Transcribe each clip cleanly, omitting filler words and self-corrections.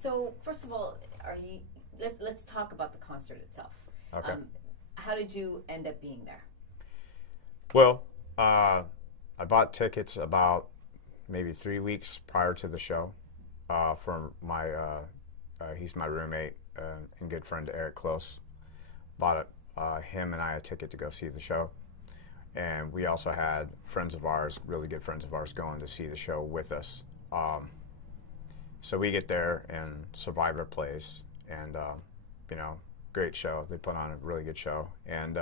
So first of all, let's talk about the concert itself. Okay. How did you end up being there? Well, I bought tickets about maybe 3 weeks prior to the show from my, he's my roommate and good friend Eric Close. Bought him and I a ticket to go see the show. And we also had friends of ours, really good friends of ours, going to see the show with us. So we get there and Survivor plays, and great show. They put on a really good show, and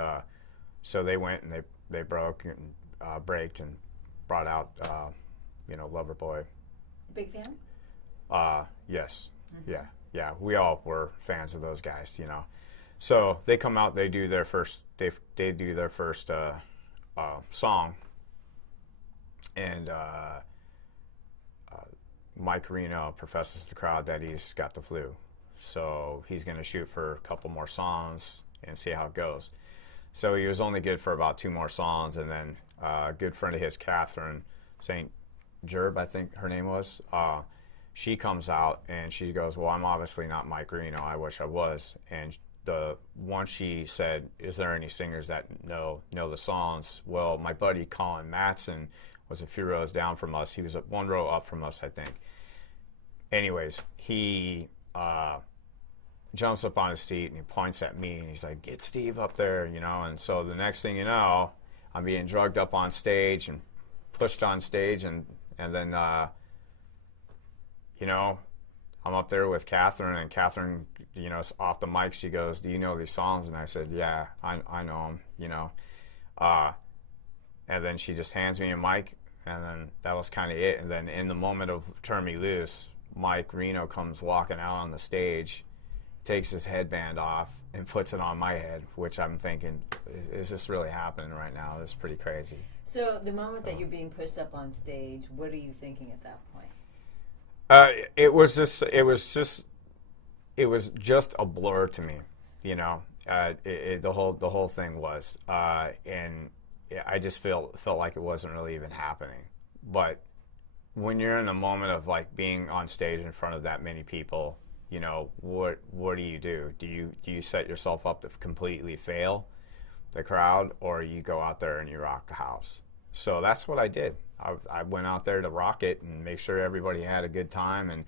so they went and they broke and braked and brought out Loverboy. Big fan? Yes, yeah. We all were fans of those guys, So they come out, they do their first song, and Mike Reno professes to the crowd that he's got the flu, so he's going to shoot for a couple more songs and see how it goes. So he was only good for about 2 more songs, and then a good friend of his, Catherine St. Gerb, I think her name was, she comes out and she goes, well, I'm obviously not Mike Reno, I wish I was. And the one she said, is there any singers that know the songs? Well, my buddy Colin Matson was a few rows down from us. He was 1 row up from us, I think. Anyways, he jumps up on his seat and he points at me and he's like, get Steve up there, And so the next thing you know, I'm being drugged up on stage and pushed on stage, and then I'm up there with Catherine, and Catherine, off the mic, she goes, do you know these songs? And I said, yeah, I know them, and then she just hands me a mic, and then that was kind of it. And then in the moment of Turn Me Loose, Mike Reno comes walking out on the stage, takes his headband off and puts it on my head, which I'm thinking, is this really happening right now? This is pretty crazy. So the moment that you're being pushed up on stage, what are you thinking at that point? It was just a blur to me, the whole thing was, and I just felt like it wasn't really even happening. But when you're in a moment of like being on stage in front of that many people, what do you do? Do you set yourself up to completely fail the crowd, or you go out there and you rock the house? So that's what I did. I went out there to rock it and make sure everybody had a good time,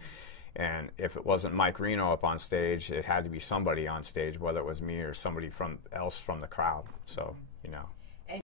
and if it wasn't Mike Reno up on stage, it had to be somebody on stage, whether it was me or somebody else from the crowd. So,